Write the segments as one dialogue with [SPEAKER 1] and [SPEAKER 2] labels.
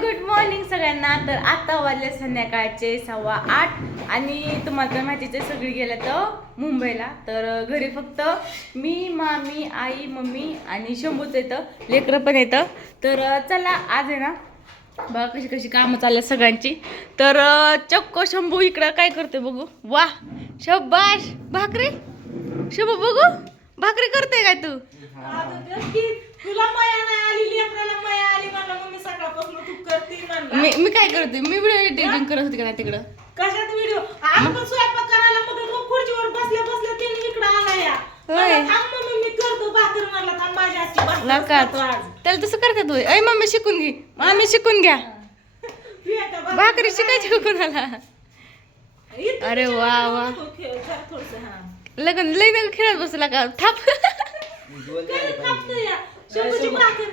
[SPEAKER 1] Good morning सगळ्यांना. तर आता वाजले संध्याकाळचे सव्वा आठ. आणि तुम्हाला तर माहितीच सगळी गेल्या तर मुंबईला. तर घरी फक्त मी मामी आई मम्मी आणि शंभूच येतं लेकरं पण येतं तर. चला आज आहे ना बघा कशी कशी कामं चालल्या सगळ्यांची. तर चक्क शंभू इकडं काय करते बघू. वा शब्बाश भाकरी. शंभू बघू. भाकरी करते काय तू?
[SPEAKER 2] तुला माया नाही आली लेकराला माया आली म्हणलं मम्मी सकाळपासून तू करते म्हणलं.
[SPEAKER 1] मी मी काय करते मी व्हिडिओ एडिटिंग करत होते का नाही तिकडं?
[SPEAKER 2] कशात व्हिडिओ आज पण स्वयंपाक करायला मग मग खुर्चीवर बसल्या बसल्या तिने इकडे आला या
[SPEAKER 1] होय.
[SPEAKER 2] म्हणलं, थांब मम्मी मी करतो भाकर. म्हणला थांब माझ्या हातची भाकर
[SPEAKER 1] नकाच
[SPEAKER 2] करतो आज.
[SPEAKER 1] त्याला तसं करते तू? ऐ मम्मी शिकून घे. मामी शिकून घ्या.
[SPEAKER 2] भाकर
[SPEAKER 1] भाकरी शिकायची कुणाला?
[SPEAKER 2] इथं
[SPEAKER 1] अरे वा वा
[SPEAKER 2] नको खेळ, जरा थोडंसं, हा.
[SPEAKER 1] लग्न लग्न खेळत बसला का थाप
[SPEAKER 2] कधी थांबतो या? शंभूची भाकर?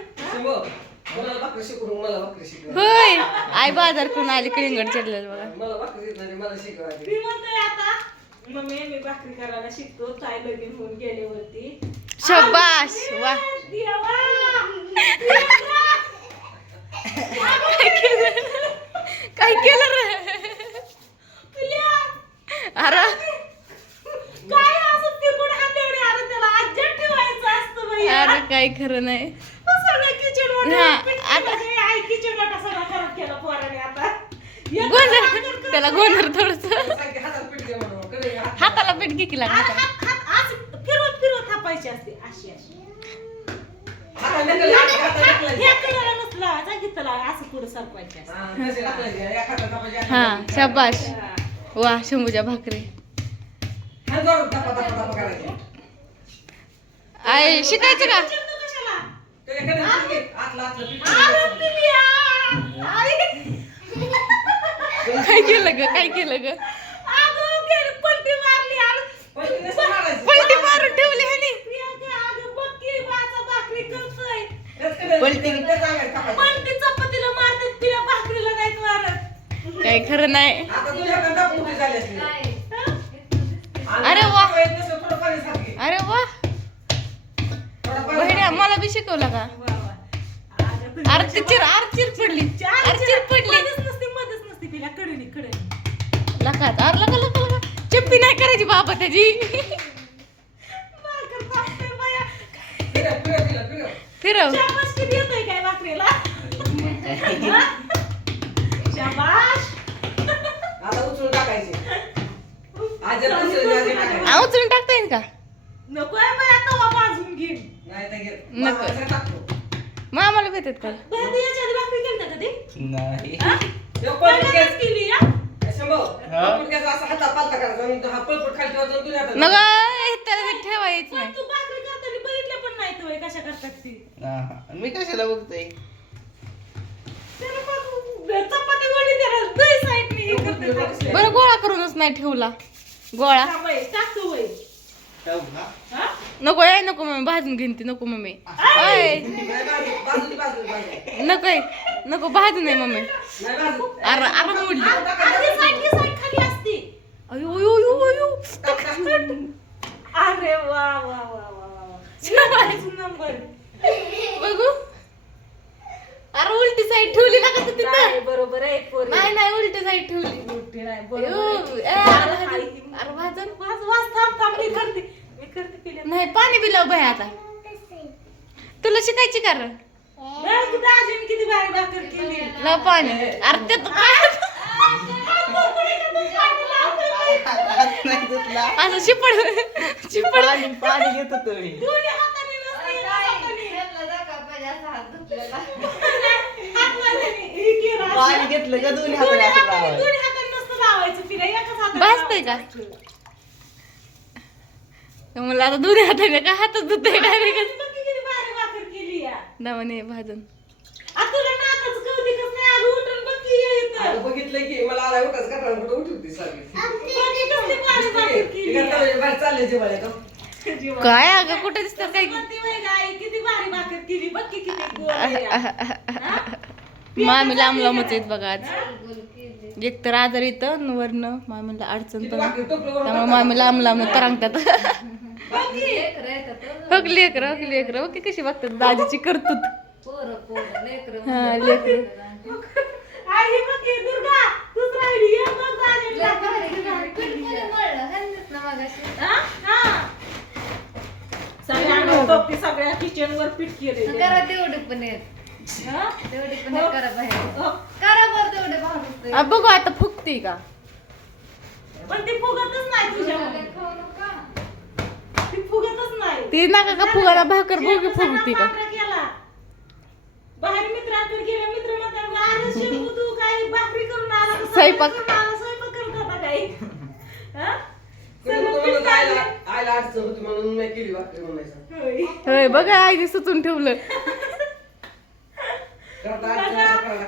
[SPEAKER 3] मला भाकरी शिकवून मला भाकरी शिकवा.
[SPEAKER 1] होय. आई बाजार करून आली कलिंगड चढलेलं बघा.
[SPEAKER 3] मला भाकरी येत नाही मला शिकवायची.
[SPEAKER 2] ती म्हणतोय आता मम्मी मी भाकरी करायला शिकतो. ताई लगीन होऊन गेल्यावरती.
[SPEAKER 1] शबाश वा.
[SPEAKER 2] देवा! देवा!
[SPEAKER 1] काय केलं काय केलं रे! अरे
[SPEAKER 2] काय असं तिकडून हातेवडे आलं त्याला आज्यात ठेवायचं असतं बाई.
[SPEAKER 1] अरे काय खरं नाही
[SPEAKER 2] सगळं kitchen वाटा,
[SPEAKER 1] हा,
[SPEAKER 2] पीठ
[SPEAKER 1] आता-
[SPEAKER 2] केलं, आई kitchen वाटा सगळा खराब केला एकच
[SPEAKER 1] गोंधळ
[SPEAKER 2] भाकर
[SPEAKER 1] त्याला. गोंधळ थोडस. हाताला पीठ घे की
[SPEAKER 2] असं फिरवत फिरवत थापायची असते. अशी अशी.
[SPEAKER 3] हा,
[SPEAKER 1] शबाश. वा शंभूच्या भाकरी. आय शिकायचं का! काय केलं ग? काय केलं ग?
[SPEAKER 2] पलटी
[SPEAKER 1] मारून ठेवली ह्यानी. काय खरं नाही. अरे वा. अरे वा. बहिण्या
[SPEAKER 3] सारखं.
[SPEAKER 1] मला बी शिकवलं का अरे ती चिर अरे चिर पडली अरे चिर पडली
[SPEAKER 2] नसते, मध्येच नसते.
[SPEAKER 1] लकात अरे लका लका लका चिप्पी नाही करायची बाबा त्याची.
[SPEAKER 3] फिरव,
[SPEAKER 2] काय? हं?
[SPEAKER 3] आता उचलून
[SPEAKER 1] टाकता येईल का
[SPEAKER 2] नकोय बाया, तवा भाजून घेईन.
[SPEAKER 3] नाही तर घे.
[SPEAKER 1] नको.
[SPEAKER 3] टाकतो.
[SPEAKER 1] आम्हाला भेटत का
[SPEAKER 2] बाया, तू याच्या आधी भाकरी केली का कधी?
[SPEAKER 4] नाही.
[SPEAKER 1] नग ठेवायचं
[SPEAKER 2] पण
[SPEAKER 1] नाही.
[SPEAKER 2] तू भाकरी करताना बघितलं पण नाही तू कशा करतात ती.
[SPEAKER 4] मी कशाला बघतोय?
[SPEAKER 2] हे.
[SPEAKER 1] बरं गोळा करूनच नाही ठेवला. गोळा.
[SPEAKER 2] हा
[SPEAKER 1] नको आहे नको मम्मी भाजून घेईन ती नको मम्मी. नको आहे नको भाजू नाही मम्मी. अरे अरे मोडली अयो अयो अयो अयो.
[SPEAKER 3] टाक, टाक.
[SPEAKER 2] अरे वा वा वा वा वा वा. छान. नंबर.
[SPEAKER 1] बघू. अरे उलटी साईड ठेवली ना का तू तिथं?
[SPEAKER 2] नाही, बरोबर आहे पोरी.
[SPEAKER 1] नाही नाही उलटी साईड ठेवली.
[SPEAKER 2] नाही, बरोबर
[SPEAKER 1] ए,
[SPEAKER 2] आहे.
[SPEAKER 1] अरे भाजून अरे भाजून
[SPEAKER 2] वाज वाज थांब थांब मी करते मी करते पिल्या
[SPEAKER 1] नाही पाणी बी लाव बाई आता तुला शिकायची का रे
[SPEAKER 2] किती भाकर केली
[SPEAKER 1] लाव पाणी अरे ते तू काय
[SPEAKER 4] हात नाही धुतला.
[SPEAKER 1] असं शिपड शिपड
[SPEAKER 4] पाणी पाणी घेत होतो मी
[SPEAKER 2] दोन्ही हाताने नसते, एका हाताने. हातवाल्याने हे केलं असं.
[SPEAKER 4] पाणी घेतलं का दोन्ही हाताने
[SPEAKER 2] दोन्ही
[SPEAKER 4] असं
[SPEAKER 2] हाताने
[SPEAKER 4] लावायचं.
[SPEAKER 2] दोन्ही हाताने नसतं लावायचं पिल्या एकाच हाताने
[SPEAKER 1] भाजतंय का?
[SPEAKER 2] लावायचं.
[SPEAKER 1] मला आता दोन्ही हाताने काय हातच धुतोय डायरेक्ट
[SPEAKER 2] की.
[SPEAKER 1] दावाने भाजून
[SPEAKER 2] की हे.
[SPEAKER 3] बघितलं की मला आला उठाच कटाळा कुठं सारखी.
[SPEAKER 2] की
[SPEAKER 3] चालले जेवायला का?
[SPEAKER 2] जीवा.
[SPEAKER 1] काय अगं कुठे दिसत काय
[SPEAKER 2] किती भारी भाकर केली बघ की किती गोड आहे या. हा?
[SPEAKER 1] मामी लांब लांबच आहेत बघा आज? एक तर आजार येतं वरनं मामीला अडचण पण त्यामुळे मामी लांब लांब तरंगतात हकली लेकर लेकर ओके कशी बघतात दाजीची करतूत? हा लेकर.
[SPEAKER 2] हा? हा. सगळ्या किचन वर पीठ केले
[SPEAKER 5] करा तेवढे पण. तेवढे पण करा बाहेर. करा बरं तेवढे
[SPEAKER 1] बघू आता फुगती का?
[SPEAKER 2] पण ती फुगतच नाही तुझ्या
[SPEAKER 5] खाऊ नका.
[SPEAKER 2] ती फुगतच नाही
[SPEAKER 1] ती नका का फुगाला भाकर
[SPEAKER 2] शेवटचा
[SPEAKER 1] फुगती का.
[SPEAKER 2] बाहेर मित्रांकडे गेले मित्र म्हणतात "अरे तू काय भाकरी करून आला का?
[SPEAKER 1] स्वयंपाक.
[SPEAKER 2] करून आला, स्वयंपाक करत होता हा?
[SPEAKER 3] अडचण होती म्हणून मी केली भाकरी म्हणायचं
[SPEAKER 2] होय.
[SPEAKER 1] होय बघा आईने सुचून ठेवलं
[SPEAKER 3] करता.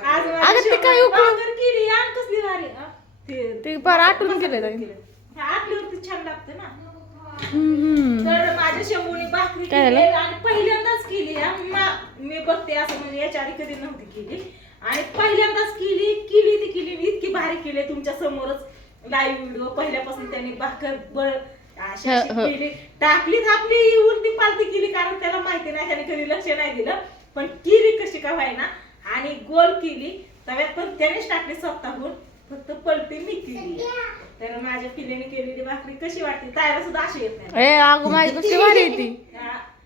[SPEAKER 2] आज
[SPEAKER 1] अगं ते काय उकळून-
[SPEAKER 2] भाकर केली आणि कसली भारी हा? ते-
[SPEAKER 1] ते फार आटून गेलं ताई.
[SPEAKER 2] हा, आटल्यावरती छान लागतं ना. तर माझ्या शंभूने भाकरी
[SPEAKER 1] काय
[SPEAKER 2] केली? आणि पहिल्यांदाच केली हा. मा- मी बघते असं म्हणजे याच्या आधी कधी नव्हती केली. आणि पहिल्यांदाच केली केली ती केली आणि इतकी भारी केली तुमच्या समोरच लाईव्ह व्हिडिओ पहिल्यापासून त्यांनी भाकर बळ अशी
[SPEAKER 1] ह,
[SPEAKER 2] अशी
[SPEAKER 1] ह.
[SPEAKER 2] केली. टाकली थापली उलटी पालती केली कारण त्याला माहिती नाही त्याने कधी लक्ष नाही दिलं. पण केली कशी का व्हायना? आणि गोल केली. तव्यात पण त्यानेच टाकली स्वतःहून फक्त पलटी मी केली. तर माझ्या केलेली भाकरी कशी वाटते? तायला सुद्धा अशी येत नाही.
[SPEAKER 1] ए अगं माझी कसली भारी होती.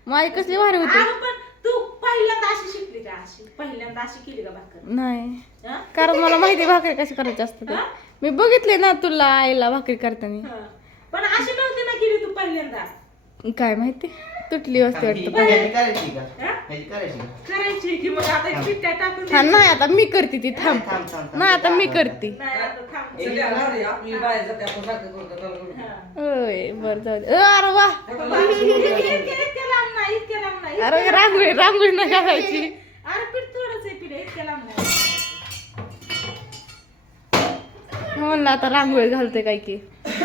[SPEAKER 1] माझी कसली भारी होती.
[SPEAKER 2] अगं पण तू पहिल्यांदा अशी शिकली का? अशी पहिल्यांदा अशी केली का भाकर?
[SPEAKER 1] नाही.
[SPEAKER 2] हा?
[SPEAKER 1] कारण मला माहिती भाकरी कशी करायची असते ते.
[SPEAKER 2] हा?
[SPEAKER 1] मी बघितले ना तुला आईला भाकरी करताना.
[SPEAKER 2] हा. पण अशी नव्हती ना केली तू पहिल्यांदा?
[SPEAKER 1] काय माहिती? तुटली असते
[SPEAKER 4] ही-
[SPEAKER 1] वाटतं
[SPEAKER 4] ह्याची करायची का?
[SPEAKER 2] हा?
[SPEAKER 4] ह्याची करायची का?
[SPEAKER 2] करायची की मग आता टाकून
[SPEAKER 1] हा? नाही आता मी करते ती थांब.
[SPEAKER 4] थांब, थांब, थांब.
[SPEAKER 1] नाही आता मी करते.
[SPEAKER 2] नाही आता थांब.
[SPEAKER 3] सगळे आला रे, आपली बाहेर जाते आपण सारखं करतो त्याला करू.
[SPEAKER 2] हा.
[SPEAKER 1] होय बर जाऊ दे. अ, अरे वा.
[SPEAKER 2] लांब नाही, लांब नाही,
[SPEAKER 1] अरे रांगोळी रांगोळी न घालायची.
[SPEAKER 2] अरे पीठ थोडंच आहे पिढे इतके लांब नाही.
[SPEAKER 1] म्हणलं आता रांगोळी घालते काय की.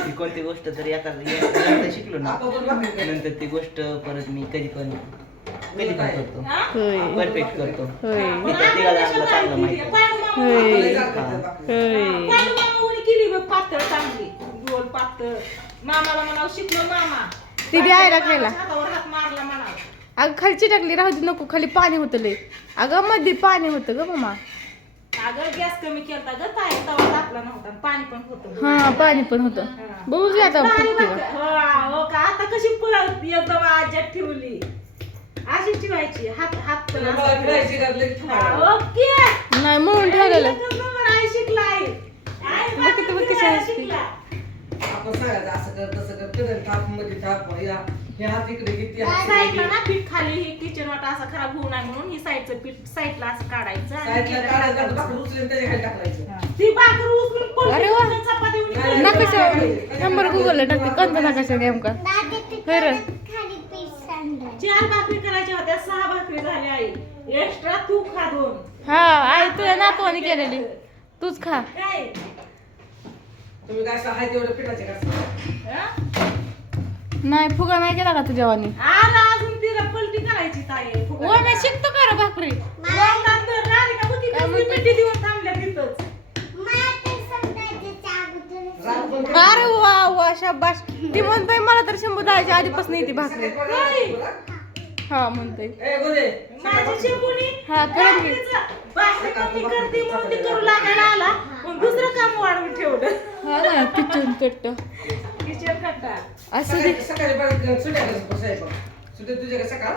[SPEAKER 4] ती कोणती गोष्ट जरी आता एकदा शिकलो ना. नंतर ती गोष्ट परत मी कधी पण कधी पण करतो.
[SPEAKER 2] हा?
[SPEAKER 1] होय.
[SPEAKER 4] परफेक्ट करतो.
[SPEAKER 1] होय.
[SPEAKER 4] मी चांगलं माहिती. आहे.
[SPEAKER 2] केली बघ पातळ चांगली. गोल पातळ. मामाला म्हणाव शिकलो मामा.
[SPEAKER 1] ती
[SPEAKER 2] हातावर हात मारला म्हणाव.
[SPEAKER 1] अगं खाली चिटकली राहू दे नको खाली पाणी होतं लय. अगं मध्ये पाणी होतं ग मामा.
[SPEAKER 2] अगं गॅस कमी ग तवा तापला नव्हता पाणी पण होतं
[SPEAKER 1] हा पाणी पण होतं बघू की आता
[SPEAKER 2] भारी
[SPEAKER 1] फुगते
[SPEAKER 2] भाकर.
[SPEAKER 1] का
[SPEAKER 2] हो, हो का आता कशी एकदम आज्यात ठेवली अशी ठेवायची हात हात पण
[SPEAKER 3] तुला
[SPEAKER 2] असं
[SPEAKER 3] मला फिरायची
[SPEAKER 2] ठेवायची.
[SPEAKER 3] घातली की
[SPEAKER 2] हा,
[SPEAKER 3] थांबायला.
[SPEAKER 2] ओके
[SPEAKER 1] नाही म्हणून
[SPEAKER 2] एकच नंबर आई शिकला आई. आई
[SPEAKER 1] बघ किती- बघ कशी
[SPEAKER 2] फिरायला
[SPEAKER 1] असते.
[SPEAKER 2] शिकला.
[SPEAKER 3] आपण सांगायचं असं कर तसं कर मध्ये या हे हात इकडे किती हात
[SPEAKER 2] साईडला. ना पीठ खाली हे किचन वाटा असा खराब होऊ नये म्हणून ही साईडचं पीठ साईडला असं काढायचं आणि
[SPEAKER 3] साईडला
[SPEAKER 2] इकडे
[SPEAKER 3] काढायचं
[SPEAKER 2] टाकायचं.
[SPEAKER 3] भाकरी उचलून त्याच्याखाली टाकायचं
[SPEAKER 2] ती भाकर उचलून पलटी
[SPEAKER 1] अरे वा.
[SPEAKER 2] करून चपाती उडी
[SPEAKER 3] नाही,
[SPEAKER 2] करून
[SPEAKER 1] नकाशा नंबर गुगलला टाकते. कोणता नकाशा नेमका? होय रे
[SPEAKER 2] चार भाकरी करायच्या होत्या सहा भाकरी झाल्या आई. एक्स्ट्रा तू खा दोन.
[SPEAKER 1] हा आई तुझ्या नातवाने केलेली. तूच खा.
[SPEAKER 2] काय?
[SPEAKER 3] तुम्ही काय तेवढं पिठाचे का?
[SPEAKER 2] हा?
[SPEAKER 1] नाही फुगा नाही केला का तुझ्यावानी
[SPEAKER 2] आला अजून तिला पलटी करायची ताई
[SPEAKER 1] व मी शिकतो का रे भाकरी
[SPEAKER 2] राधिका देऊन थांबल्या तिथंच.
[SPEAKER 1] अरे वा वा शाबाश ती म्हणतोय मला तर शंभू दहाच्या आधीपासून येते भाकरी. हा म्हणतोय हा, करून घे.
[SPEAKER 2] भाकरी कमी करते म्हणून ती करू लागायला आला. पण दुसरं काम वाढवून ठेवलं.
[SPEAKER 1] हा ना किचन कट्ट
[SPEAKER 2] किचन कट्टा
[SPEAKER 1] असं दे
[SPEAKER 3] सकाळी सकाळी बरं सुट्या करायचं स्वयंपाक सुट्या तुझ्या का सकाळ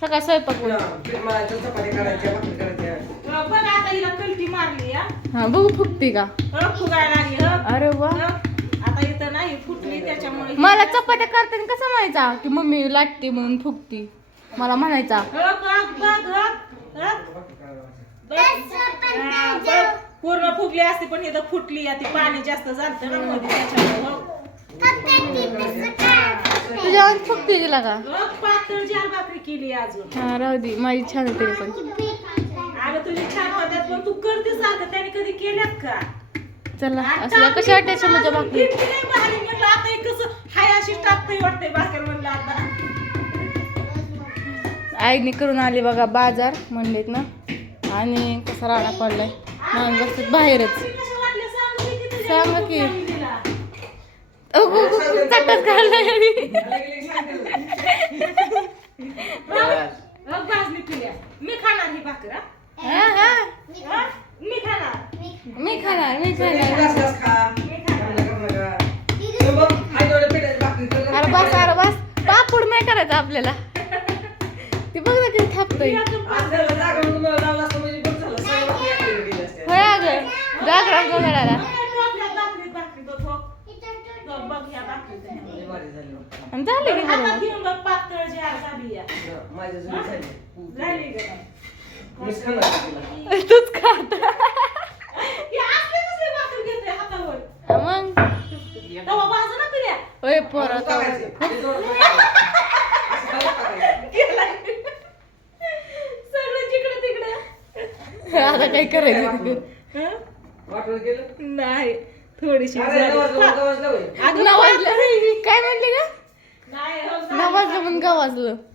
[SPEAKER 1] सकाळ स्वयंपाक होईल.
[SPEAKER 3] हा, पीठ मळायचं चपाती करायच्या भाकरी करायच्या
[SPEAKER 2] बघ आता हिला कलटी मारली या
[SPEAKER 1] हा बघू फुगते का
[SPEAKER 2] हं, फुगायला लागली हं.
[SPEAKER 1] अरे वा
[SPEAKER 2] हं. आता इथं नाही फुटली त्याच्यामुळे
[SPEAKER 1] मला चपात्या करताना कसं म्हणायचा की मम्मी लाटते म्हणून फुगती मला म्हणायचा
[SPEAKER 2] हं, बघ, बघ, हं. हं. बघ. हा, बघ. पूर्ण फुगली असती पण इथं फुटली या ती पाणी जास्त जातं ना मध्ये त्याच्यामुळे हो.
[SPEAKER 1] तुझ्या फुगते गेला का?
[SPEAKER 2] बघ, पातळ चार भाकरी केली अजून.
[SPEAKER 1] हा राहू दे माझी छान होते पण.
[SPEAKER 2] अगं तुझी छान पण तू करते सारखं त्याने कधी केल्यात का?
[SPEAKER 1] चला असल्या कशा वाटायच्या
[SPEAKER 2] पण
[SPEAKER 1] माझ्या
[SPEAKER 2] अजून
[SPEAKER 1] भाकरी?
[SPEAKER 2] किती नाही भारी म्हणलं आता हे कसं हाय अशी टाकतंय वाटतंय भाकर म्हणलं आता.
[SPEAKER 1] आईने करून आली बघा बाजार म्हणलेत ना. आणि कसा राडा पडलाय. म्हणून बसतात बाहेरच.
[SPEAKER 2] सांगू की. तुझ्या
[SPEAKER 1] सांगा की.
[SPEAKER 2] फॅमिलीला.
[SPEAKER 1] चटच काढलाय
[SPEAKER 2] बघ, भाजली तुल्या मी खाणार ही भाकर? मी खाणार.
[SPEAKER 3] हाय कर.
[SPEAKER 1] अरे बस अरे बस. पापूड नाही करायचं आपल्याला. ती बघ ना किती थापतोय.
[SPEAKER 3] आपल्याला जागा म्हणून मला लावलं असतं म्हणजे बरं झालं. सगळ्या भाकरी एकाकडे गेल्या असत्या.
[SPEAKER 1] होय अगं जागरा गोधडाला
[SPEAKER 2] आपल्या भाकरीत भाकरी तो ठोक. तो बघ ह्या भाकरीत आहे.
[SPEAKER 3] लय भारी झाली बघ.
[SPEAKER 1] आणि झाली की
[SPEAKER 2] हातात घेऊन बघ पातळ जी आहे झाली या.
[SPEAKER 3] बरं, माझ्या जुनी झाली.
[SPEAKER 2] झाली का?
[SPEAKER 3] मीच खाणार आहे तिला.
[SPEAKER 1] तूच खात
[SPEAKER 2] हे असले कसले भाकरी घेते हातावर
[SPEAKER 1] मग
[SPEAKER 2] तवा भाजू ना तुझ्या
[SPEAKER 1] होय पोरा.
[SPEAKER 3] हे टाकायचं.
[SPEAKER 2] सगळं जिकडे तिकडे
[SPEAKER 1] आता काय करायचं ते?
[SPEAKER 2] हं?
[SPEAKER 3] वाटोळं केलं?
[SPEAKER 2] नाही थोडीशी
[SPEAKER 3] अरे,
[SPEAKER 2] झाली.
[SPEAKER 3] गव्हाचं- गव्हाचं होय.
[SPEAKER 2] अगं,
[SPEAKER 1] नवाजलं काय म्हणली का
[SPEAKER 2] नाही हो, झाली.
[SPEAKER 1] नवाजलं म्हणून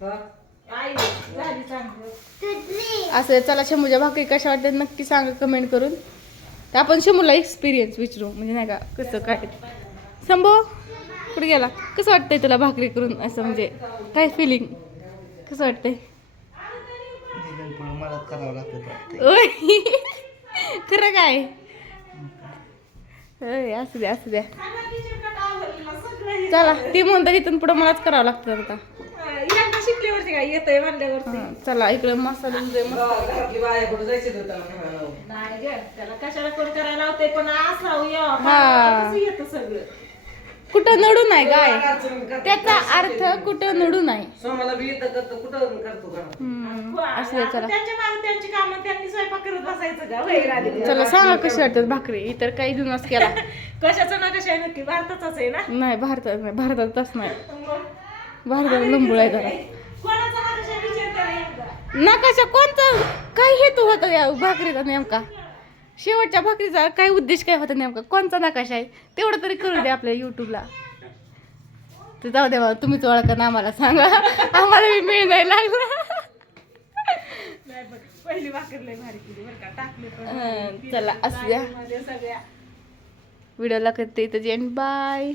[SPEAKER 3] हा?
[SPEAKER 2] झाली चांगली.
[SPEAKER 1] असं चला शंभूच्या भाकरी कशा वाटतात नक्की सांगा कमेंट करून. तर आपण शंभूला एक्सपिरियन्स विचारू म्हणजे नाही का कसं काय. शंभू कुठे गेला? कसं वाटतंय तुला भाकरी करून? असं म्हणजे काय फिलिंग कसं वाटतंय. ओय खरं काय? होय असू द्या असू द्या. चला ती म्हणतात इथून पुढं मलाच करावं लागतं आता.
[SPEAKER 2] शिकल्यावरती काय म्हणल्यावरती
[SPEAKER 1] चला इकडे मसाला.
[SPEAKER 2] नाही ग त्याला कशाला कोण करायला लावते पण या.
[SPEAKER 1] हा.
[SPEAKER 2] येतं सगळं?
[SPEAKER 1] कुठं नडू नाही गाय. त्याचा अर्थ कुठं नडू नाही.
[SPEAKER 3] सोमाला बी येतं करतो कुठं करतो का
[SPEAKER 1] हम्म, असू चला.
[SPEAKER 2] त्यांच्या मागे त्यांची कामं त्यांनी स्वयंपाक करत बसायचं का
[SPEAKER 1] चला सांगा कशी वाटतात भाकरी? इतर काही जुनाच केला.
[SPEAKER 2] कशाचं ना कशा नक्की? भारताचाच आहे ना?
[SPEAKER 1] नाही भारतात नाही. भारतातच नाही.
[SPEAKER 2] मग?
[SPEAKER 1] भारतात लंबूळ आहे जरा.
[SPEAKER 2] कोणाचा ना कशा विचार करा एकदा
[SPEAKER 1] नकाशा कोणता? काय हेतू होता या भाकरीचा नेमका? शेवटच्या भाकरीचा काय उद्देश काय होता नेमका? कोणचा नकाशा आहे? तेवढं तरी करू दे आपल्या युट्यूबला तर जाऊ दे बाबा तुम्हीच ओळखा ना आम्हाला सांगा. आम्हाला मिळ नाही लागला.
[SPEAKER 2] पहिली भाकर लय भारी केली बरं का. टाकले पण
[SPEAKER 1] चला असू द्या.
[SPEAKER 2] सगळ्या.
[SPEAKER 1] व्हिडिओला करते इथं. जेन बाय